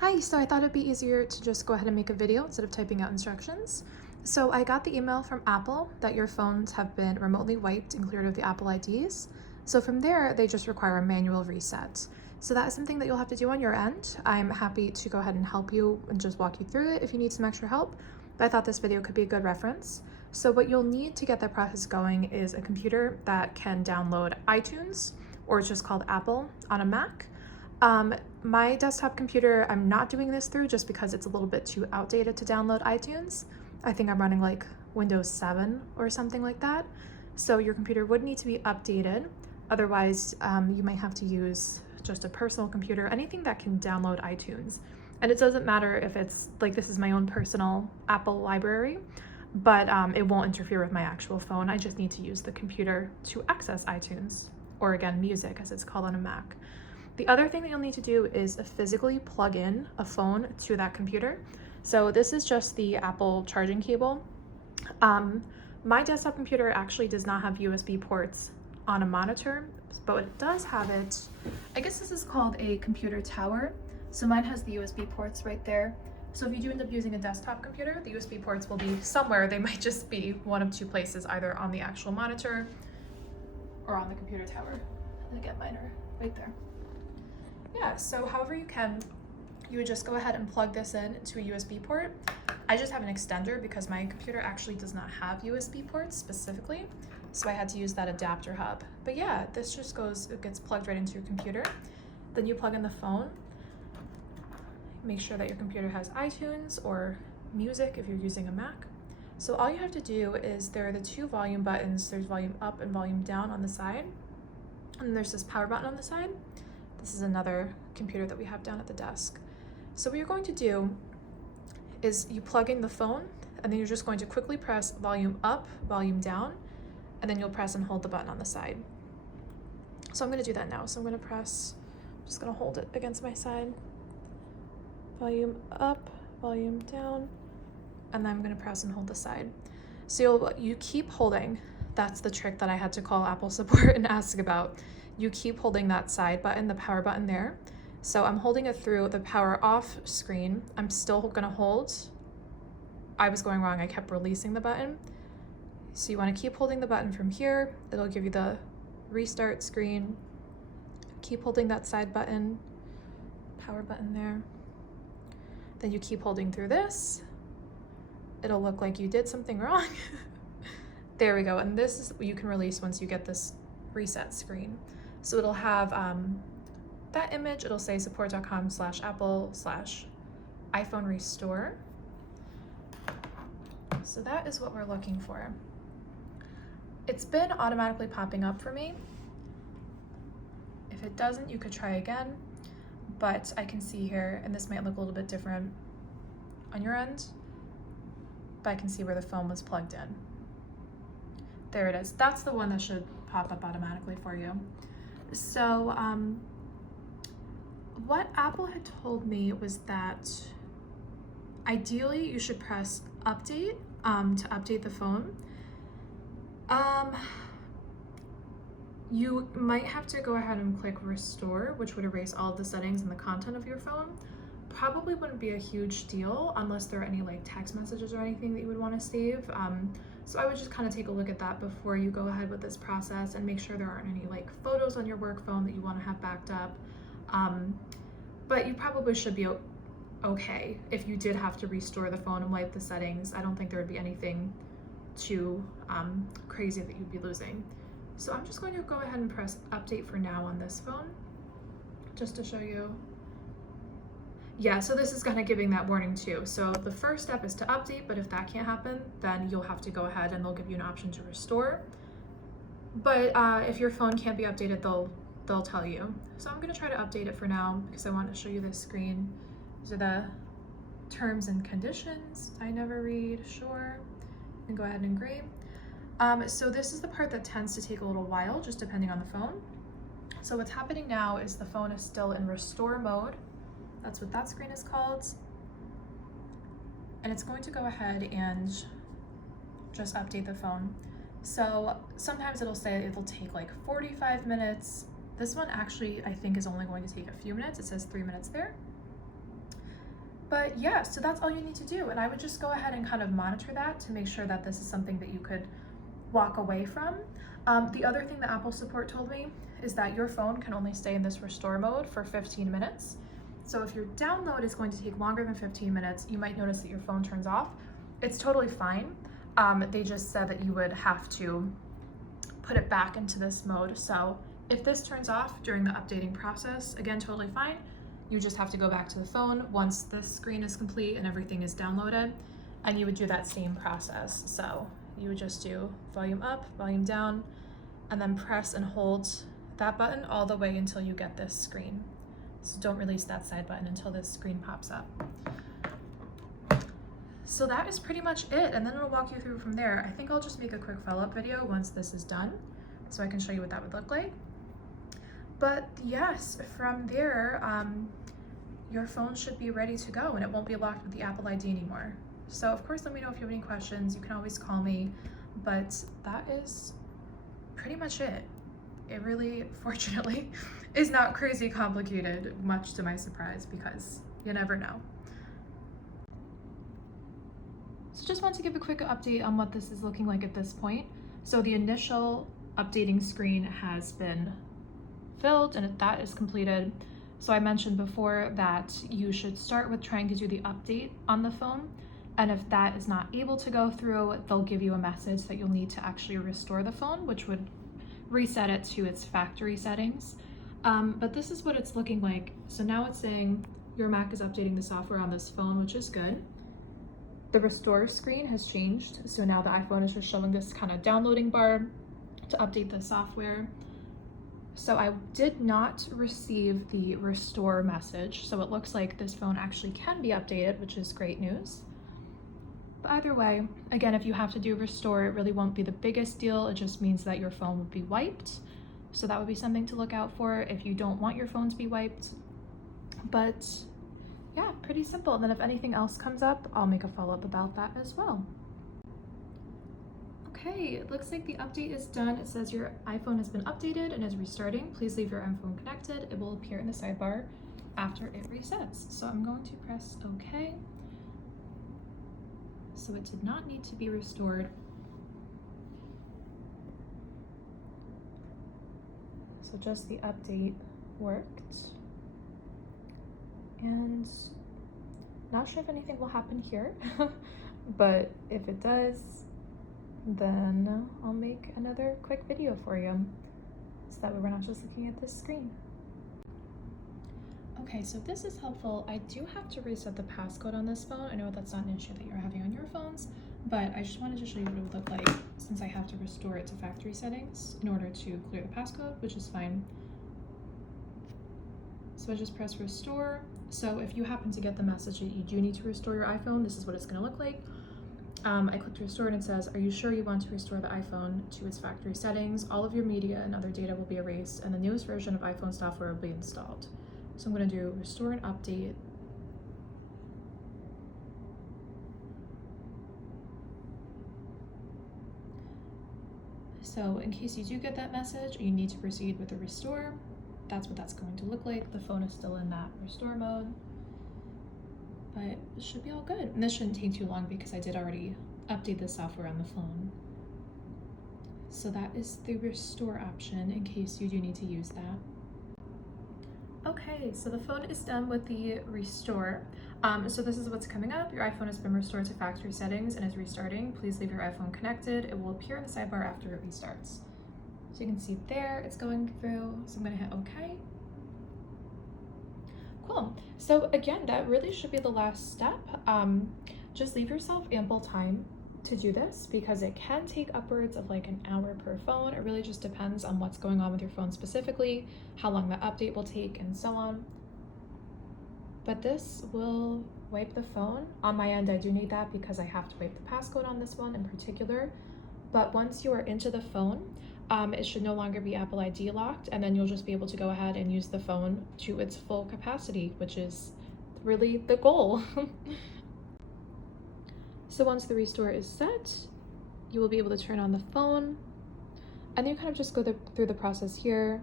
Hi, so I thought it'd be easier to just go ahead and make a video instead of typing out instructions. So I got the email from Apple that your phones have been remotely wiped and cleared of the Apple IDs. So from there, they just require a manual reset. So that is something that you'll have to do on your end. I'm happy to go ahead and help you and just walk you through it if you need some extra help, but I thought this video could be a good reference. So what you'll need to get that process going is a computer that can download iTunes, or it's just called Apple, on a Mac. My desktop computer, I'm not doing this through just because it's a little bit too outdated to download iTunes. I think I'm running like Windows 7 or something like that. So your computer would need to be updated. Otherwise, you might have to use just a personal computer, anything that can download iTunes. And it doesn't matter if it's like, this is my own personal Apple library, but it won't interfere with my actual phone. I just need to use the computer to access iTunes, or again, music as it's called on a Mac. The other thing that you'll need to do is physically plug in a phone to that computer. So this is just the Apple charging cable. My desktop computer actually does not have USB ports on a monitor, but it does have it. I guess this is called a computer tower. So mine has the USB ports right there. So if you do end up using a desktop computer, the USB ports will be somewhere. They might just be one of two places, either on the actual monitor or on the computer tower. And again, mine are right there. Yeah, so however you can, you would just go ahead and plug this in to a USB port. I just have an extender because my computer actually does not have USB ports specifically, so I had to use that adapter hub. But yeah, this just it gets plugged right into your computer. Then you plug in the phone. Make sure that your computer has iTunes or music if you're using a Mac. So all you have to do is, there are the two volume buttons. There's volume up and volume down on the side. And there's this power button on the side. This is another computer that we have down at the desk. So what you're going to do is you plug in the phone, and then you're just going to quickly press volume up, volume down, and then you'll press and hold the button on the side. So I'm going to do that now. So I'm going to press, I'm just going to hold it against my side. Volume up, volume down, and then I'm going to press and hold the side. So you keep holding. That's the trick that I had to call Apple support and ask about. You keep holding that side button, the power button there. So I'm holding it through the power off screen. I'm still gonna hold. I was going wrong, I kept releasing the button. So you wanna keep holding the button from here. It'll give you the restart screen. Keep holding that side button, power button there. Then you keep holding through this. It'll look like you did something wrong. There we go, and this is what you can release once you get this reset screen. So it'll have that image, it'll say support.com/apple/iPhone restore. So that is what we're looking for. It's been automatically popping up for me. If it doesn't, you could try again, but I can see here, and this might look a little bit different on your end, but I can see where the phone was plugged in. There it is. That's the one that should pop up automatically for you. So what Apple had told me was that ideally you should press update to update the phone. You might have to go ahead and click restore, which would erase all of the settings and the content of your phone. Probably wouldn't be a huge deal unless there are any like text messages or anything that you would want to save. So I would just kind of take a look at that before you go ahead with this process, and make sure there aren't any like photos on your work phone that you want to have backed up. But you probably should be okay if you did have to restore the phone and wipe the settings. I don't think there would be anything too crazy that you'd be losing. So I'm just going to go ahead and press update for now on this phone, just to show you. Yeah, so this is kind of giving that warning too. So the first step is to update, but if that can't happen, then you'll have to go ahead and they'll give you an option to restore. But if your phone can't be updated, they'll tell you. So I'm gonna try to update it for now because I want to show you this screen. These are the terms and conditions. I never read, sure, and go ahead and agree. So this is the part that tends to take a little while, just depending on the phone. So what's happening now is the phone is still in restore mode. That's what that screen is called. And it's going to go ahead and just update the phone. So sometimes it'll say it'll take like 45 minutes. This one actually, I think, is only going to take a few minutes. It says 3 minutes there. But yeah, so that's all you need to do. And I would just go ahead and kind of monitor that to make sure that this is something that you could walk away from. The other thing that Apple support told me is that your phone can only stay in this restore mode for 15 minutes. So if your download is going to take longer than 15 minutes, you might notice that your phone turns off. It's totally fine. They just said that you would have to put it back into this mode. So if this turns off during the updating process, again, totally fine. You just have to go back to the phone once the screen is complete and everything is downloaded, and you would do that same process. So you would just do volume up, volume down, and then press and hold that button all the way until you get this screen. So don't release that side button until this screen pops up. So that is pretty much it, and then it'll walk you through from there. I think I'll just make a quick follow-up video once this is done, so I can show you what that would look like. But yes, from there, your phone should be ready to go and it won't be locked with the Apple ID anymore. So of course, let me know if you have any questions. You can always call me, but that is pretty much it. It really, fortunately, is not crazy complicated, much to my surprise, because you never know. So just want to give a quick update on what this is looking like at this point. So the initial updating screen has been filled and that is completed. So I mentioned before that you should start with trying to do the update on the phone. And if that is not able to go through, they'll give you a message that you'll need to actually restore the phone, which would reset it to its factory settings. But this is what it's looking like. So now it's saying your Mac is updating the software on this phone, which is good. The restore screen has changed. So now the iPhone is just showing this kind of downloading bar to update the software. So I did not receive the restore message. So it looks like this phone actually can be updated, which is great news. But either way, again, if you have to do restore, it really won't be the biggest deal. It just means that your phone would be wiped. So that would be something to look out for if you don't want your phone to be wiped. But yeah, pretty simple. And then if anything else comes up, I'll make a follow-up about that as well. Okay, it looks like the update is done. It says your iPhone has been updated and is restarting. Please leave your iPhone connected. It will appear in the sidebar after it resets. So I'm going to press OK. So it did not need to be restored. So just the update worked. And not sure if anything will happen here, but if it does, then I'll make another quick video for you so that way we're not just looking at this screen. Okay, so this is helpful. I do have to reset the passcode on this phone. I know that's not an issue that you're having on your phones, but I just wanted to show you what it would look like since I have to restore it to factory settings in order to clear the passcode, which is fine. So I just press restore. So if you happen to get the message that you do need to restore your iPhone, this is what it's gonna look like. I clicked restore and it says, are you sure you want to restore the iPhone to its factory settings? All of your media and other data will be erased and the newest version of iPhone software will be installed. So I'm going to do restore and update. So in case you do get that message, you need to proceed with the restore. That's what that's going to look like. The phone is still in that restore mode. But it should be all good. And this shouldn't take too long because I did already update the software on the phone. So that is the restore option in case you do need to use that. Okay, so the phone is done with the restore. So this is what's coming up. Your iPhone has been restored to factory settings and is restarting. Please leave your iPhone connected. It will appear in the sidebar after it restarts. So you can see there, it's going through. So I'm gonna hit okay. Cool. So again, that really should be the last step. Just leave yourself ample time to do this because it can take upwards of like an hour per phone. It really just depends on what's going on with your phone specifically, how long the update will take, and so on. But this will wipe the phone. On my end, I do need that because I have to wipe the passcode on this one in particular. But once you are into the phone, it should no longer be Apple ID locked, and then you'll just be able to go ahead and use the phone to its full capacity, which is really the goal. So once the restore is set, you will be able to turn on the phone, and then you kind of just go through the process here,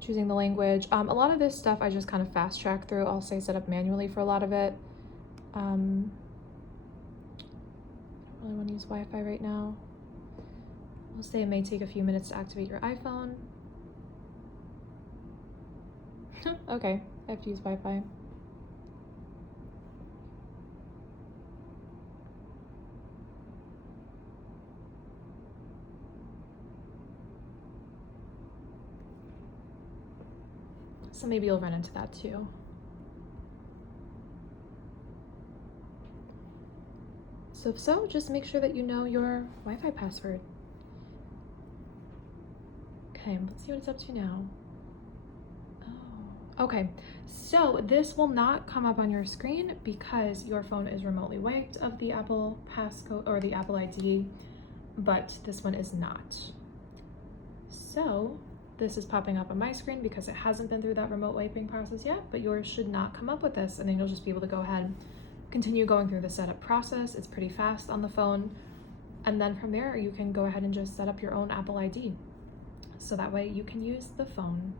choosing the language. A lot of this stuff I just kind of fast track through. I'll say set up manually for a lot of it. don't really want to use Wi-Fi right now. We'll say it may take a few minutes to activate your iPhone. Okay, I have to use Wi-Fi. So maybe you'll run into that too. So if so, just make sure that you know your Wi-Fi password. Okay, let's see what it's up to now. Oh, okay. So this will not come up on your screen because your phone is remotely wiped of the Apple passcode or the Apple ID, but this one is not. So this is popping up on my screen because it hasn't been through that remote wiping process yet, but yours should not come up with this, and then you'll just be able to go ahead, continue going through the setup process. It's pretty fast on the phone, and then from there you can go ahead and just set up your own Apple ID. So that way you can use the phone